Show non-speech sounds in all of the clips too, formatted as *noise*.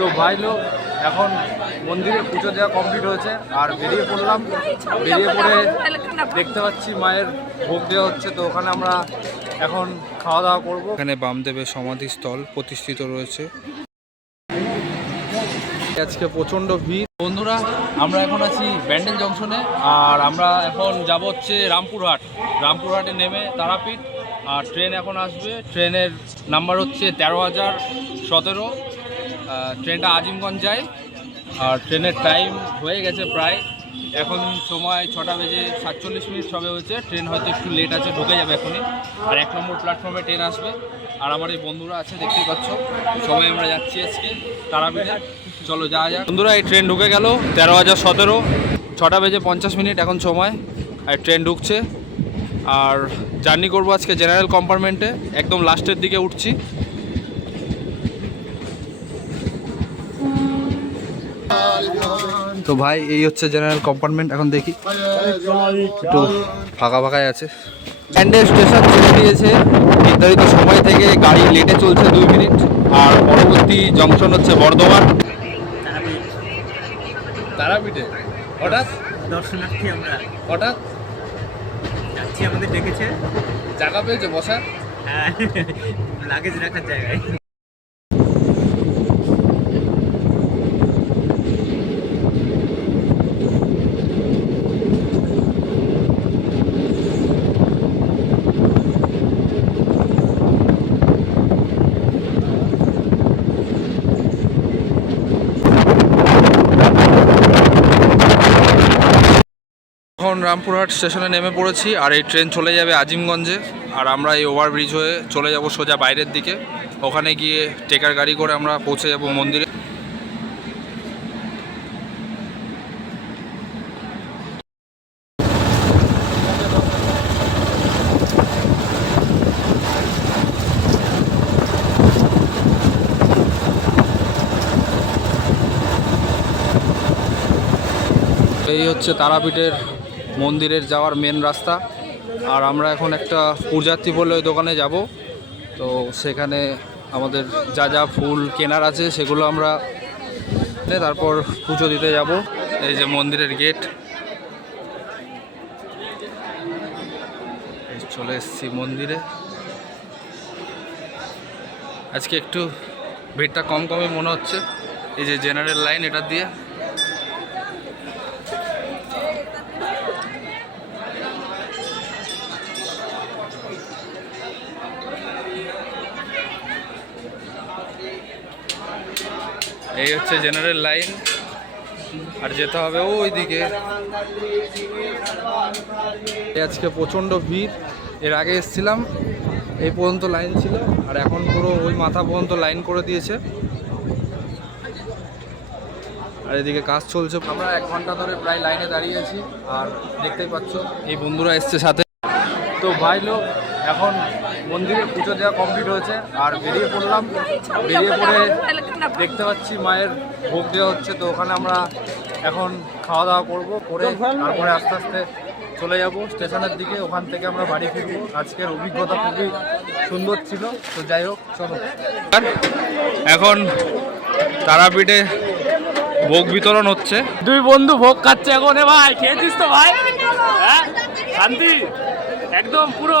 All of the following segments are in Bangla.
তো ভাই লোক এখন মন্দিরে পুজো দেওয়া কমপ্লিট হয়েছে। আর বেরিয়ে পড়লাম। বেরিয়ে পড়ে দেখতে পাচ্ছি মায়ের ভোগ দেওয়া হচ্ছে। তো ওখানে আমরা এখন খাওয়া দাওয়া করব। এখানে বামদেবের সমাধিস্থল প্রতিষ্ঠিত রয়েছে। আজকে প্রচণ্ড ভিড়। বন্ধুরা আমরা এখন আছি ব্যান্ডেল জংশনে আর আমরা এখন যাব হচ্ছে রামপুরহাট। রামপুরহাটে নেমে তারাপীঠ আর ট্রেন এখন আসবে। ট্রেনের নাম্বার হচ্ছে তেরো হাজার সতেরো। ট্রেনটা আজিমগঞ্জ যায়। আর ট্রেনের টাইম হয়ে গেছে প্রায়। এখন সময় ছটা বেজে সাতচল্লিশ মিনিট সবে হয়েছে। ট্রেন হয়তো একটু লেট আছে, ঢুকে যাবে এখনই। আর এক নম্বর প্ল্যাটফর্মে ট্রেন আসবে। আর আমার এই বন্ধুরা আছে, দেখতেই পাচ্ছ। সবাই আমরা যাচ্ছি আজকে তারাপীঠে চলো যাওয়া যাক। বন্ধুরা, এই ট্রেন ঢুকে গেল তেরো হাজার সতেরো। ছটা বেজে পঞ্চাশ মিনিট এখন সময়। আর ট্রেন ঢুকছে। আর জার্নি করব আজকে জেনারেল কম্পার্টমেন্টে একদম লাস্টের দিকে উঠছি। তো ভাই এই হচ্ছে জেনারেল কম্পার্টমেন্ট এখন দেখি। একটু ফাঁকা ফাঁকাই আছে। ব্যান্ডেল স্টেশন ছেড়ে দিয়েছে। নির্ধারিত সময় থেকে গাড়ি লেটে চলছে দুই মিনিট আর পরবর্তী জংশন হচ্ছে বর্ধমান। তারাপীঠে? হঠাৎ? দর্শনার্থী আমরা। হঠাৎ? যাচ্ছি আমাদের ডেকেছে। জায়গা পেয়েছে বসা হ্যাঁ। *laughs* লাগেজ রাখার জায়গায়। রামপুরহাট স্টেশনে নেমে পড়েছি আর এই ট্রেন চলে যাবে আজিমগঞ্জে। আর আমরা এই ওভারব্রিজ হয়ে চলে যাব সোজা বাইরের দিকে। ওখানে গিয়ে টেকার গাড়ি করে আমরা পৌঁছে যাব মন্দিরে। এই হচ্ছে তারাপীঠের মন্দিরের যাওয়ার মেন রাস্তা। আর আমরা এখন একটা পূজার্থী বলে ওই দোকানে যাব। তো সেখানে আমাদের যা যা ফুল কেনার আছে সেগুলো আমরা তারপর পুজো দিতে যাব। এই যে মন্দিরের গেট চলে এসেছি মন্দিরে। আজকে একটু ভিড়টা কম কমই মনে হচ্ছে। এই যে জেনারেল লাইন এটা দিয়ে। এই হচ্ছে জেনারেল লাইন আর যেতে হবে ওই দিকে আজকে প্রচণ্ড ভিড়। এর আগে এসেছিলাম, এই পর্যন্ত লাইন ছিল, আর এখন পুরো ওই মাথা পর্যন্ত লাইন করে দিয়েছে। আর এদিকে কাজ চলছে। আমরা এক ঘণ্টা ধরে প্রায় লাইনে দাঁড়িয়ে আছি, আর দেখতেই পাচ্ছ, এই বন্ধুরা এসছে সাথে। তো ভাই লোক এখন মন্দিরে পুজো দেওয়া কমপ্লিট হয়েছে। আর বেরিয়ে পড়লাম। বেরিয়ে পড়ে দেখতে পাচ্ছি মায়ের ভোগ দেওয়া হচ্ছে। তো ওখানে আমরা এখন খাওয়া দাওয়া করব, করে তারপরে আস্তে আস্তে চলে যাব। স্টেশনের দিকে ওখান থেকে আমরা বাড়ি ফিরবো। আজকের অভিজ্ঞতা খুবই সুন্দর ছিল। তো যাই হোক, চলো। এখন তারাপীঠে ভোগ বিতরণ হচ্ছে। দুই বন্ধু ভোগ খাচ্ছে এখন। ভাই, খেয়েছিস তো ভাই? হ্যাঁ? শান্তি? একদম পুরো।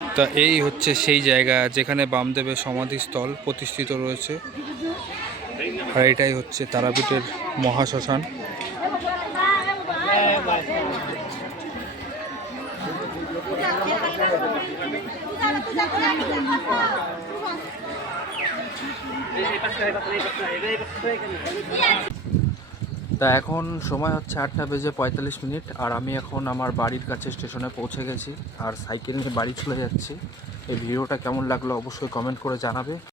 তা এই হচ্ছে সেই জায়গা যেখানে বামদেবের সমাধিস্থল প্রতিষ্ঠিত রয়েছে। আর এটাই হচ্ছে তারাপীঠের মহাশ্মশান। তা এখন সময় হচ্ছে আটটা বেজে পঁয়তাল্লিশ মিনিট, আর আমি এখন আমার বাড়ির কাছে স্টেশনে পৌঁছে গেছি, আর সাইকেল নিয়ে বাড়ি চলে যাচ্ছি। এই ভিডিওটা কেমন লাগল অবশ্যই কমেন্ট করে জানাবে।